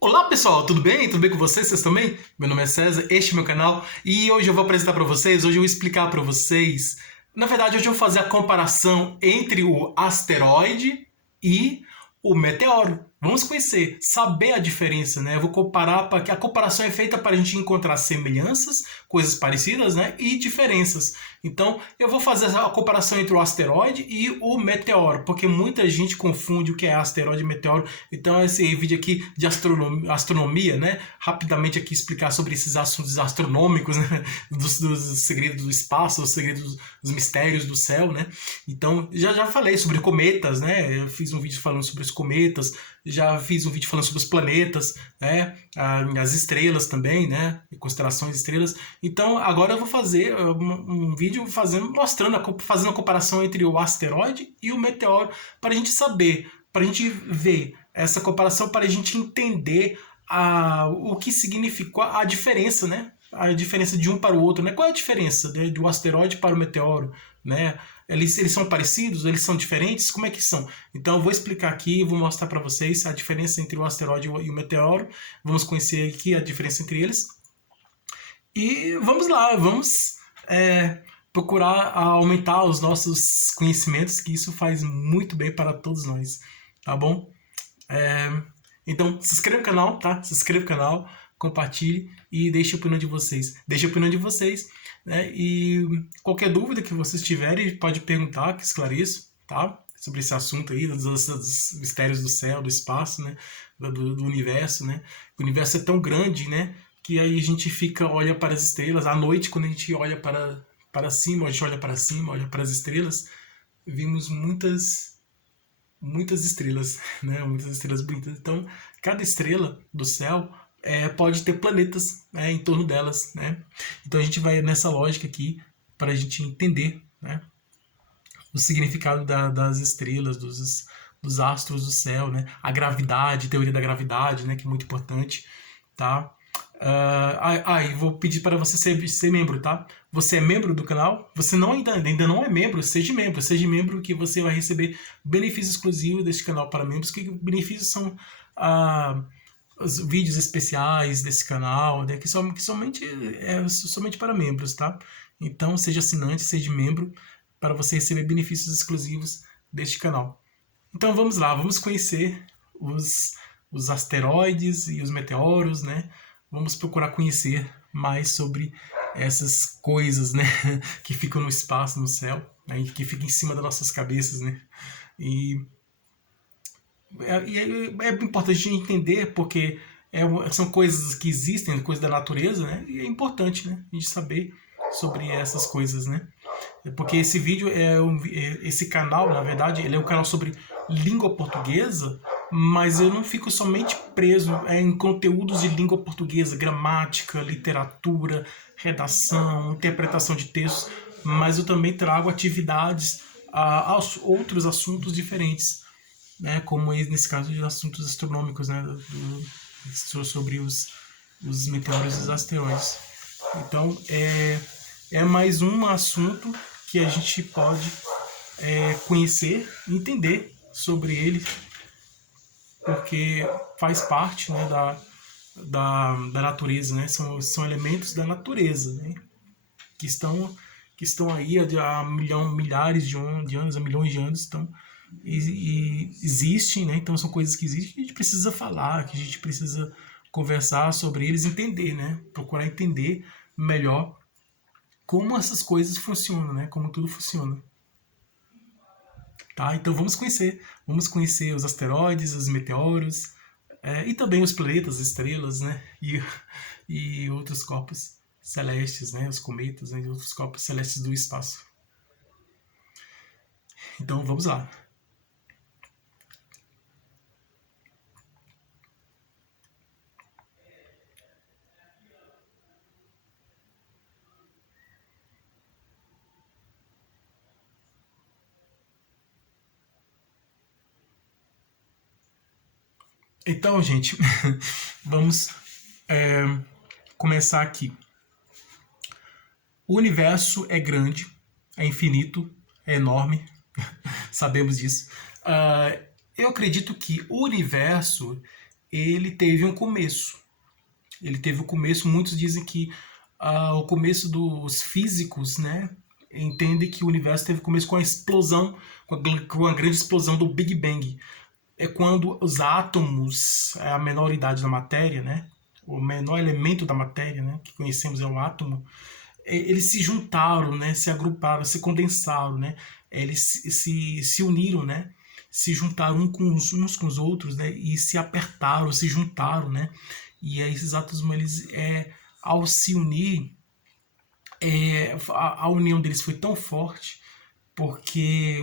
Olá pessoal, tudo bem? Tudo bem com vocês? Vocês também? Meu nome é César, este é meu canal e hoje eu vou apresentar para vocês, hoje eu vou explicar para vocês. Na verdade, hoje eu vou fazer a comparação entre o asteroide e o meteoro. Vamos conhecer, saber a diferença, né? Eu vou comparar, para que a comparação é feita para a gente encontrar semelhanças, coisas parecidas, né? E diferenças. Então, eu vou fazer a comparação entre o asteroide e o meteoro, porque muita gente confunde o que é asteroide e meteoro. Então, esse vídeo aqui de astronomia, né? Rapidamente aqui explicar sobre esses assuntos astronômicos, né? Dos segredos do espaço, os segredos dos mistérios do céu, né? Então, já falei sobre cometas, né? Eu fiz um vídeo falando sobre os cometas, já fiz um vídeo falando sobre os planetas, né? As estrelas também, né? Constelações de estrelas. Então, agora eu vou fazer um vídeo mostrando, fazendo a comparação entre o asteroide e o meteoro, para a gente saber, para a gente ver essa comparação, para a gente entender o que significa a diferença, né? A diferença de um para o outro, né? Qual é a diferença do asteroide para o meteoro, né? Eles são parecidos? Eles são diferentes? Como é que são? Então eu vou explicar aqui, vou mostrar para vocês a diferença entre o asteroide e o meteoro. Vamos conhecer aqui a diferença entre eles. E vamos lá, vamos procurar aumentar os nossos conhecimentos, que isso faz muito bem para todos nós, tá bom? Então, se inscreva no canal, tá? Se inscreva no canal, compartilhe e deixe a opinião de vocês. Deixe a opinião de vocês, né? E qualquer dúvida que vocês tiverem, pode perguntar, que esclareço, tá? Sobre esse assunto aí, dos mistérios do céu, do espaço, né? Do universo, né? O universo é tão grande, né? Que aí a gente olha para as estrelas. À noite, quando a gente olha para cima, a gente olha para cima, olha para as estrelas, vimos muitas estrelas, né? Muitas estrelas bonitas. Então, cada estrela do céu pode ter planetas, né, em torno delas, né? Então a gente vai nessa lógica aqui para a gente entender, né, o significado das estrelas, dos astros do céu, né? A gravidade, teoria da gravidade, né, que é muito importante, tá? E vou pedir para você ser membro, tá? Você é membro do canal? Você ainda não é membro? Seja membro. Seja membro que você vai receber benefícios exclusivos deste canal para membros. Que benefícios são os vídeos especiais desse canal, né? Que somente para membros, tá? Então seja assinante, seja membro para você receber benefícios exclusivos deste canal. Então vamos lá, vamos conhecer os asteroides e os meteoros, né? Vamos procurar conhecer mais sobre essas coisas, né? Que ficam no espaço, no céu, né? Que ficam em cima das nossas cabeças, né? E é importante a gente entender porque são coisas que existem, coisas da natureza, né? E é importante, né? A gente saber sobre essas coisas, né? Porque esse vídeo esse canal, na verdade, ele é um canal sobre língua portuguesa, mas eu não fico somente preso em conteúdos de língua portuguesa, gramática, literatura, redação, interpretação de textos, mas eu também trago atividades aos outros assuntos diferentes, né, como nesse caso de assuntos astronômicos, né, sobre os meteoros e os asteroides. Então, é mais um assunto que a gente pode conhecer e entender sobre ele, porque faz parte, né, da natureza, né? São elementos da natureza, né? que, estão, que estão aí há milhares de anos, há milhões de anos, e existem, né? Então são coisas que existem que a gente precisa falar, que a gente precisa conversar sobre eles, entender, né? Procurar entender melhor como essas coisas funcionam, né? Como tudo funciona. Tá? Então vamos conhecer os asteroides, os meteoros, e também os planetas, estrelas, né? E outros corpos celestes, né? Os cometas, né? E outros corpos celestes do espaço. Então vamos lá. Então, gente, vamos começar aqui. O universo é grande, é infinito, é enorme, sabemos disso. Eu acredito que o universo ele teve um começo. Ele teve o começo, muitos dizem que o começo dos físicos, né, entendem que o universo teve começo com a explosão, com a grande explosão do Big Bang. É quando os átomos, é a menor unidade da matéria, né, o menor elemento da matéria, né, que conhecemos é o átomo, eles se juntaram, né, se agruparam, se condensaram, né, eles se uniram, né, se juntaram uns com os outros, né, e se apertaram, se juntaram, né, e aí esses átomos, eles, ao se unir, a união deles foi tão forte porque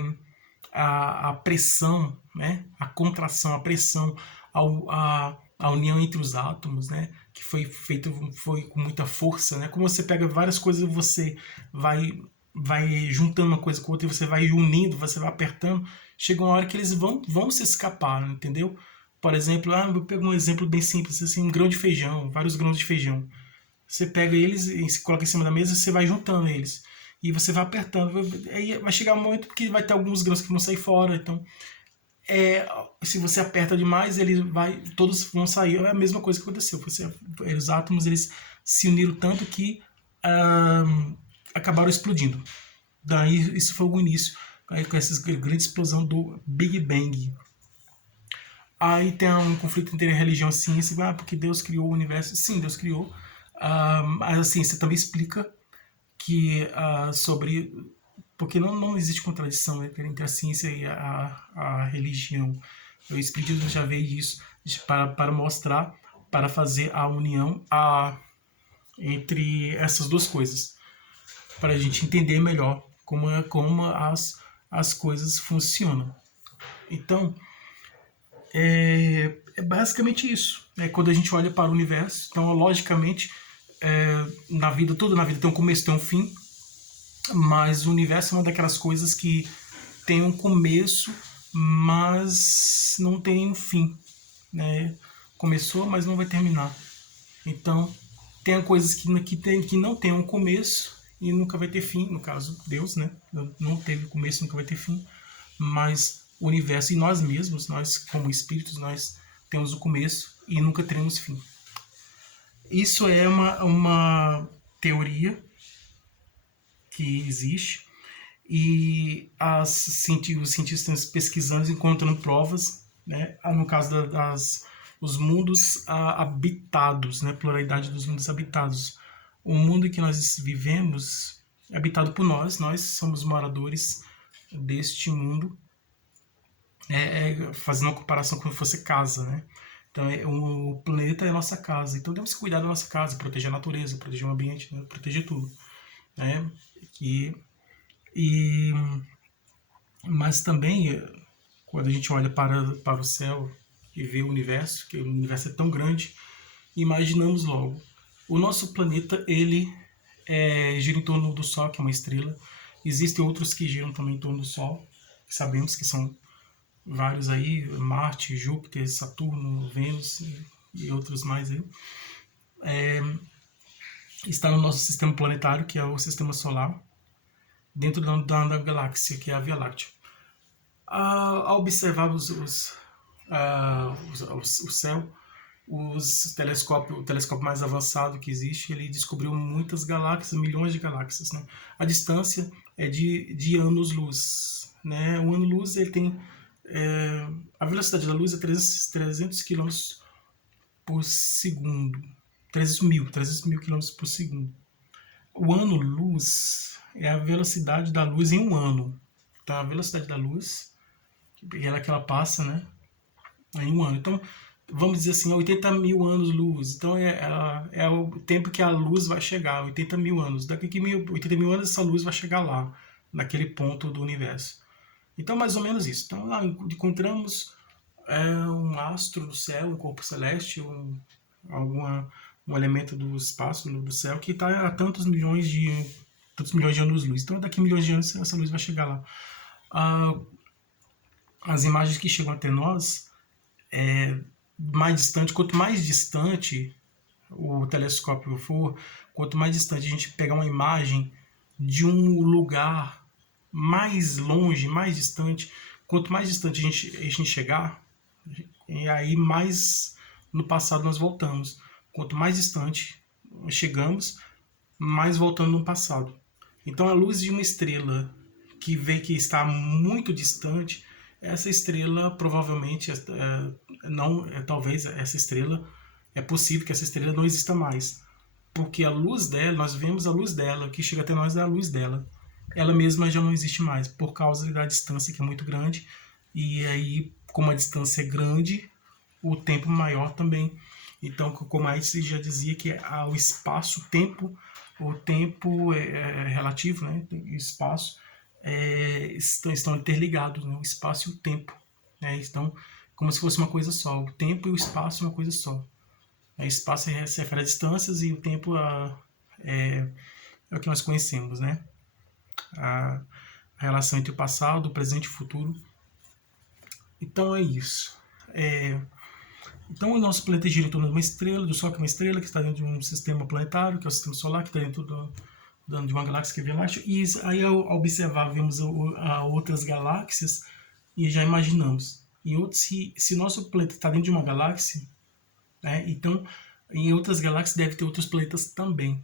a pressão, né, a contração, a pressão, a união entre os átomos, né, que foi feito foi com muita força, né, como você pega várias coisas e você vai juntando uma coisa com outra e você vai unindo, você vai apertando, chega uma hora que eles vão se escapar, entendeu? Por exemplo, eu pego um exemplo bem simples, assim, um grão de feijão, vários grãos de feijão. Você pega eles e se coloca em cima da mesa e você vai juntando eles. E você vai apertando. Aí vai chegar um momento que vai ter alguns grãos que vão sair fora. Então, se você aperta demais, todos vão sair. É a mesma coisa que aconteceu. Os átomos eles se uniram tanto que acabaram explodindo. Daí, isso foi o início, aí, com essa grande explosão do Big Bang. Aí tem um conflito entre a religião e a ciência, porque Deus criou o universo. Sim, Deus criou. Mas a ciência também explica que sobre... Porque não existe contradição entre a ciência e a religião. O Espiritismo já veio isso para mostrar, para fazer a união entre essas duas coisas. Para a gente entender melhor como as coisas funcionam. Então, é basicamente isso. Quando a gente olha para o universo, então, logicamente, tudo na vida tem um começo, tem um fim, mas o universo é uma daquelas coisas que tem um começo, mas não tem um fim, né? Começou, mas não vai terminar. Então, tem coisas que não tem um começo e nunca vai ter fim, no caso, Deus, né? Não teve começo, nunca vai ter fim, mas o universo e nós mesmos, nós como espíritos, nós temos o começo e nunca teremos fim. Isso é uma teoria que existe e os cientistas pesquisando encontram provas, né? No caso os mundos habitados, né? Pluralidade dos mundos habitados. O mundo em que nós vivemos é habitado por nós somos moradores deste mundo, fazendo uma comparação como se fosse casa, né? Então, o planeta é a nossa casa. Então, temos que cuidar da nossa casa, proteger a natureza, proteger o ambiente, né? Proteger tudo, né? Mas também, quando a gente olha para o céu e vê o universo, que o universo é tão grande, imaginamos logo. O nosso planeta, ele gira em torno do Sol, que é uma estrela. Existem outros que giram também em torno do Sol, que sabemos que são vários aí, Marte, Júpiter, Saturno, Vênus e outros mais aí. Está no nosso sistema planetário, que é o sistema solar, dentro da galáxia, que é a Via Láctea. Ao observar o céu, o telescópio mais avançado que existe, ele descobriu muitas galáxias, milhões de galáxias, né? A distância é de anos-luz, né? O ano-luz, ele tem... a velocidade da luz é 300 km por segundo. 300 mil km por segundo. O ano-luz é a velocidade da luz em um ano. Então, a velocidade da luz, que ela passa, né, em um ano. Então, vamos dizer assim, 80 mil anos-luz. Então, é o tempo que a luz vai chegar, 80 mil anos. Daqui a 80 mil anos, essa luz vai chegar lá, naquele ponto do universo. Então, mais ou menos isso. Então, encontramos um astro do céu, um corpo celeste, um elemento do espaço, do céu, que está a tantos milhões de anos-luz. Então, daqui a milhões de anos, essa luz vai chegar lá. As imagens que chegam até nós, mais distante, quanto mais distante o telescópio for, quanto mais distante a gente pegar uma imagem de um lugar mais longe, mais distante, quanto mais distante a gente chegar, e aí mais no passado nós voltamos. Quanto mais distante chegamos, mais voltando no passado. Então a luz de uma estrela que vê que está muito distante, essa estrela provavelmente não, talvez essa estrela, é possível que essa estrela não exista mais, porque a luz dela, nós vemos a luz dela, o que chega até nós é a luz dela. Ela mesma já não existe mais, por causa da distância que é muito grande, e aí, como a distância é grande, o tempo maior também. Então, como a gente já dizia, que o espaço-tempo, o tempo é relativo, né? O espaço estão interligados, né? O espaço e o tempo. Né? Então, como se fosse uma coisa só. O tempo e o espaço é uma coisa só. O espaço se refere a distâncias e o tempo é o que nós conhecemos, né? A relação entre o passado, o presente e o futuro. Então é isso. Então o nosso planeta gira em torno de uma estrela, do Sol, que é uma estrela que está dentro de um sistema planetário, que é o sistema solar, que está dentro de uma galáxia que é Via Láctea. E aí, ao observar, vemos outras galáxias e já imaginamos. Se nosso planeta está dentro de uma galáxia, né, então em outras galáxias deve ter outros planetas também.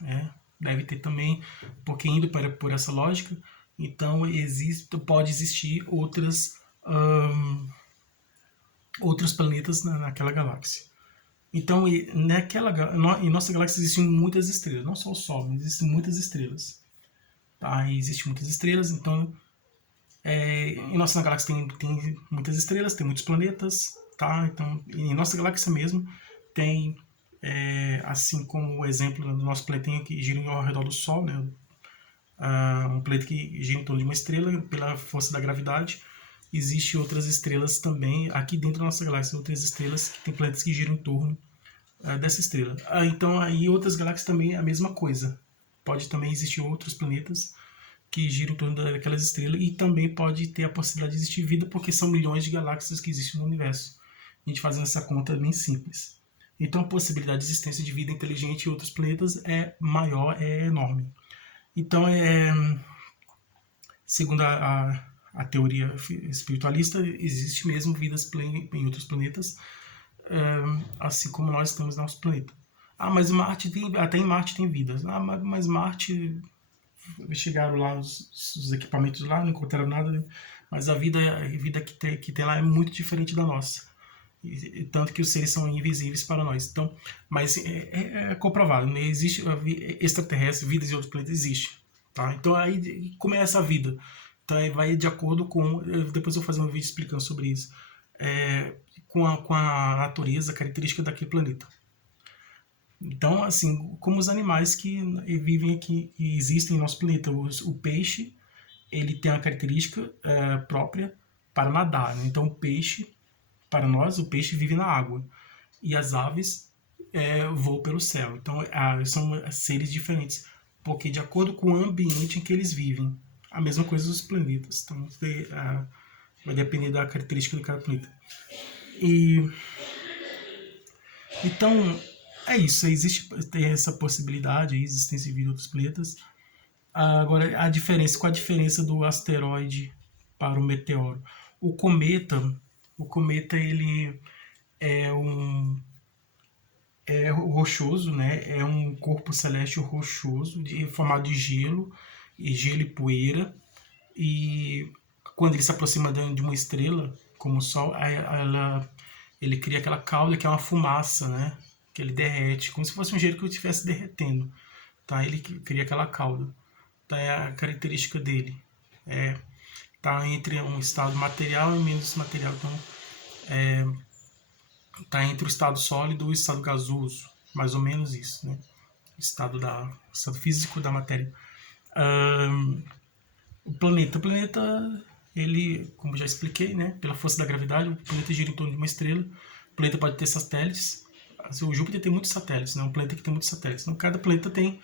Né? Deve ter também, porque indo por essa lógica, então pode existir outros planetas naquela galáxia. Então, em nossa galáxia existem muitas estrelas, não só o Sol, mas existem muitas estrelas. Tá? E existem muitas estrelas, então em nossa galáxia tem muitas estrelas, tem muitos planetas, tá? Então, em nossa galáxia mesmo tem, assim como o exemplo do nosso planetinha que gira ao redor do Sol, né? Um planeta que gira em torno de uma estrela pela força da gravidade. Existem outras estrelas também aqui dentro da nossa galáxia, outras estrelas que tem planetas que giram em torno dessa estrela. Então, aí outras galáxias também é a mesma coisa. Pode também existir outros planetas que giram em torno daquelas estrelas e também pode ter a possibilidade de existir vida, porque são milhões de galáxias que existem no universo. A gente fazendo essa conta bem simples. Então a possibilidade de existência de vida inteligente em outros planetas é maior, é enorme. Então, segundo a teoria espiritualista, existe mesmo vidas em outros planetas, assim como nós estamos no nosso planeta. Mas Marte até em Marte tem vidas. Mas Marte, chegaram lá os equipamentos lá, não encontraram nada, né? Mas a vida que tem lá é muito diferente da nossa. Tanto que os seres são invisíveis para nós. Então, mas é comprovado, né? Existe extraterrestre, vidas em outros planetas, existe. Tá? Então, aí, como é essa vida? Então, aí vai de acordo com... Depois eu vou fazer um vídeo explicando sobre isso. Com a natureza, a característica daquele planeta. Então, assim, como os animais que vivem aqui e existem no nosso planeta. O peixe, ele tem uma característica própria para nadar. Né? Então, o peixe, para nós, o peixe vive na água. E as aves voam pelo céu. Então, são seres diferentes. Porque de acordo com o ambiente em que eles vivem. A mesma coisa dos planetas. Então, vai depender da característica de cada planeta. Então, é isso. Tem essa possibilidade, a existência de vida em outros planetas. Agora, qual a diferença do asteroide para o meteoro? O cometa ele é rochoso, né? É um corpo celeste rochoso, formado de gelo e poeira. E quando ele se aproxima de uma estrela, como o Sol, ele cria aquela cauda que é uma fumaça, né? Que ele derrete, como se fosse um gelo que estivesse derretendo. Tá? Ele cria aquela cauda. Tá? É a característica dele. Tá entre um estado material e menos material. Então, tá entre o estado sólido e o estado gasoso. Mais ou menos isso, né? Estado físico da matéria. O planeta, ele, como já expliquei, né? Pela força da gravidade, o planeta gira em torno de uma estrela. O planeta pode ter satélites. O Júpiter tem muitos satélites, né? Um planeta que tem muitos satélites. Então, cada planeta tem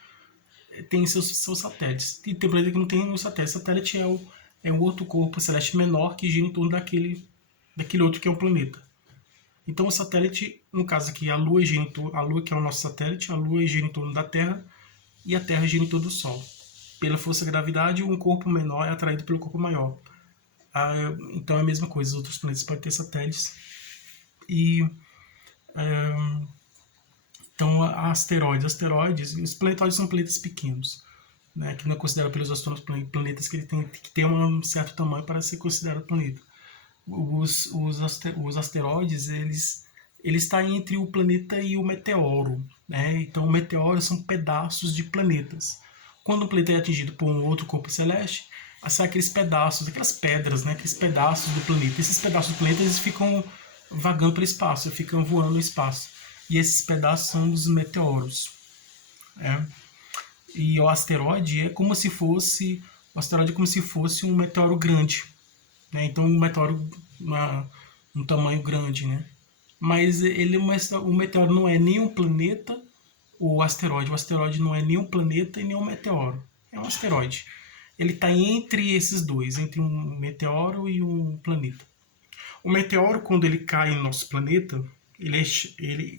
seus satélites. E tem planeta que não tem nenhum satélite. O satélite é um outro corpo celeste menor que gira em torno daquele outro que é um planeta. Então, o satélite, no caso aqui, a Lua que é o nosso satélite, a Lua gira em torno da Terra e a Terra gira em torno do Sol. Pela força da gravidade, um corpo menor é atraído pelo corpo maior. Então, é a mesma coisa. Os outros planetas podem ter satélites. E Então, asteroides, os planetóides são planetas pequenos, né, que não é considerado pelos astrônomos planetas que ele tem que ter um certo tamanho para ser considerado planeta. Os asteroides, eles estão entre o planeta e o meteoro, né? Então, o meteoro são pedaços de planetas. Quando um planeta é atingido por um outro corpo celeste, saem aqueles pedaços, aquelas pedras, né? Aqueles pedaços do planeta. Esses pedaços do planeta eles ficam vagando pelo espaço, ficam voando no espaço. E esses pedaços são os meteoros. Né? E o asteroide é como se fosse um meteoro grande, né? Então um meteoro um tamanho grande, né? Mas o meteoro não é nem um planeta, o asteroide não é nem um planeta e nem um meteoro, é um asteroide. Ele está entre esses dois, entre um meteoro e um planeta. O meteoro, quando ele cai no nosso planeta,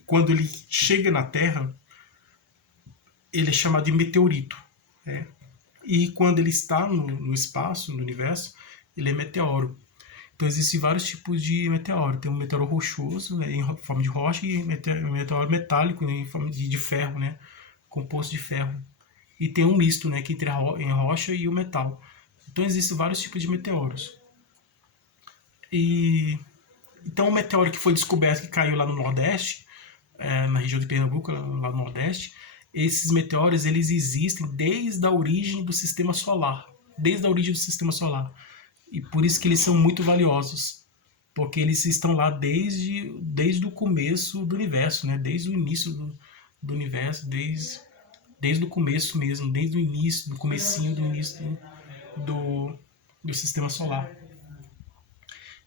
quando ele chega na Terra, ele é chamado de meteorito, né? E quando ele está no espaço, no universo, ele é meteoro. Então existem vários tipos de meteoro. Tem um meteoro rochoso, né, em forma de rocha, e meteoro metálico, né, em forma de ferro, né, composto de ferro. E tem um misto, né, que entre em rocha e o metal. Então existem vários tipos de meteoros. Então o meteoro que foi descoberto, que caiu lá no Nordeste, na região de Pernambuco, lá no Nordeste, esses meteoros eles existem desde a origem do Sistema Solar. Desde a origem do Sistema Solar. E por isso que eles são muito valiosos. Porque eles estão lá desde o começo do universo, né? Desde o início do universo, desde o começo mesmo, desde o início, do comecinho do início do Sistema Solar.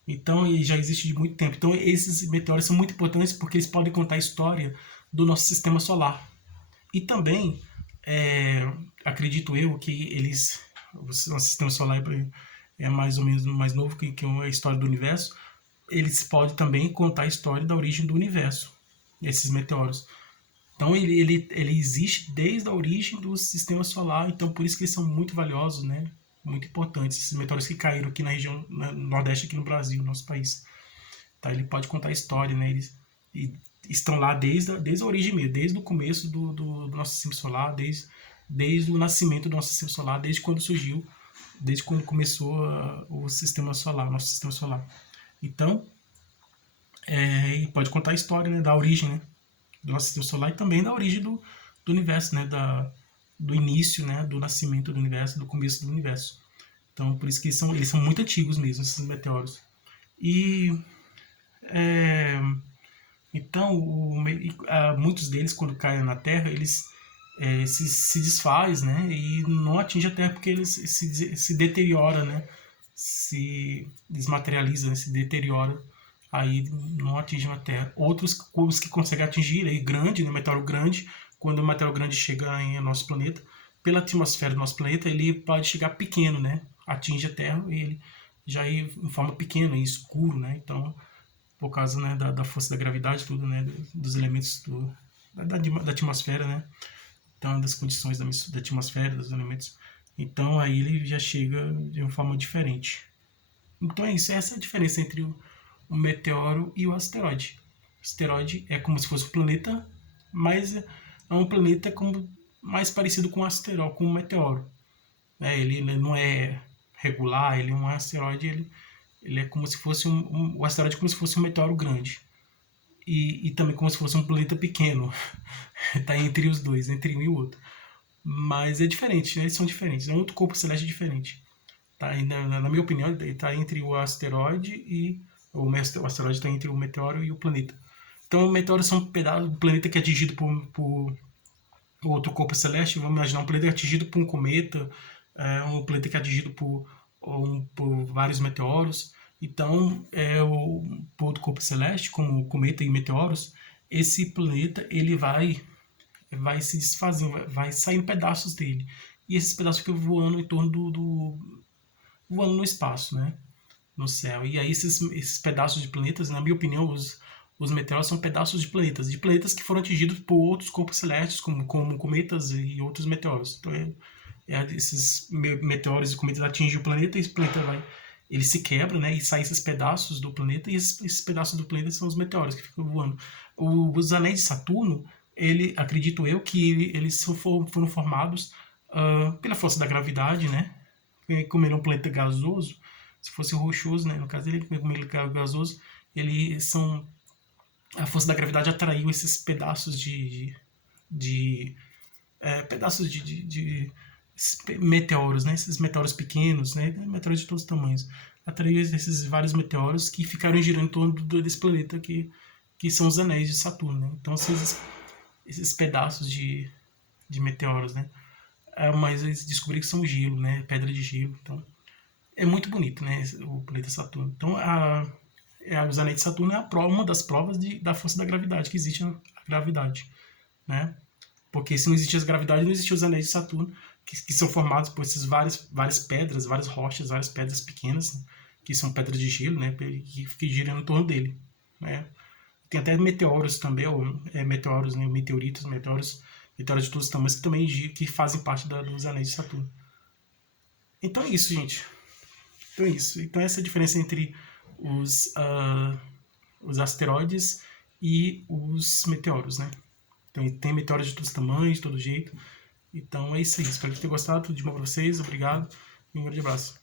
Então, ele já existe de muito tempo. Então, esses meteoros são muito importantes porque eles podem contar a história do nosso Sistema Solar. E também, acredito eu, que o nosso Sistema Solar é mais ou menos mais novo que a história do universo. Eles podem também contar a história da origem do universo, esses meteoros. Então, ele existe desde a origem do Sistema Solar. Então, por isso que eles são muito valiosos, né? Muito importantes, esses meteoros que caíram aqui na região Nordeste, aqui no Brasil, nosso país. Tá? Ele pode contar a história, né? Eles estão lá desde a origem mesmo, desde o começo do nosso sistema solar, desde o nascimento do nosso sistema solar, desde quando surgiu, desde quando começou o sistema solar, nosso sistema solar. Então, e pode contar a história, né, da origem, né, do nosso sistema solar e também da origem do universo, né, do início, né, do nascimento do universo, do começo do universo. Então, por isso que eles são muito antigos mesmo, esses meteoros. Então, muitos deles, quando caem na Terra, eles se desfaz, né, e não atinge a Terra porque eles se deteriora, né, se desmaterializa, né, se deteriora, aí não atinge a Terra. Outros, os que conseguem atingir, aí grande, né, meteoro grande, quando o meteoro grande chega em nosso planeta, pela atmosfera do nosso planeta, ele pode chegar pequeno, né? Atinge a Terra e ele já é em forma pequena, escuro, né? Então, por causa, né, da força da gravidade, tudo, né? Dos elementos da atmosfera, né? Então, das condições da atmosfera, dos elementos. Então, aí ele já chega de uma forma diferente. Então é isso, essa é a diferença entre o meteoro e o asteroide. O asteroide é como se fosse um planeta, mas é um planeta mais parecido com um asteroide, com um meteoro. Ele não é regular, ele é um asteroide, ele é como se fosse o asteroide é como se fosse um meteoro grande. E também como se fosse um planeta pequeno. Está entre os dois, entre um e o outro. Mas é diferente, né? Eles são diferentes. É um outro corpo celeste diferente. Tá? Na minha opinião, ele está entre o asteroide e o asteroide está entre o meteoro e o planeta. Então, o meteoro são um planeta que é atingido por outro corpo celeste. Vamos imaginar um planeta atingido por um cometa, um planeta que é atingido por vários meteoros. Então, por outro corpo celeste, como cometa e meteoros, esse planeta ele vai se desfazendo, vai saindo pedaços dele. E esses pedaços ficam voando em torno voando no espaço, né? No céu. E aí esses pedaços de planetas, na minha opinião, os meteoros são pedaços de planetas que foram atingidos por outros corpos celestes, como cometas e outros meteoros. Então, esses meteoros e cometas atingem o planeta e esse planeta ele se quebra, né, e saem esses pedaços do planeta, e esses pedaços do planeta são os meteoros que ficam voando. Os anéis de Saturno, acredito eu que eles foram formados pela força da gravidade, né? Como ele é um planeta gasoso, se fosse rochoso, né? No caso dele, como ele é gasoso, a força da gravidade atraiu esses pedaços pedaços de meteoros, né? Esses meteoros pequenos, né? Meteoros de todos os tamanhos. Atraiu esses vários meteoros que ficaram girando em torno desse planeta que são os anéis de Saturno, né? Então, esses pedaços de meteoros, né? Mas eles descobriram que são gelo, né? Pedra de gelo. Então, é muito bonito, né? O planeta Saturno. Então, os anéis de Saturno é uma das provas da força da gravidade, que existe a gravidade, né? Porque se não existisse a gravidade, não existiam os anéis de Saturno, que são formados por essas várias pedras, várias rochas, várias pedras pequenas, que são pedras de gelo, né? Que giram em torno dele, né? Tem até meteoros também, meteoros, né? Meteoros de todos os tamanhos que também que fazem parte dos anéis de Saturno. Então é isso, gente. Então é isso. Então essa é a diferença entre os asteroides e os meteoros, né? Então tem meteoros de todos os tamanhos, de todo jeito. Então é isso aí. Espero que tenham gostado. Tudo de bom pra vocês. Obrigado. E um grande abraço.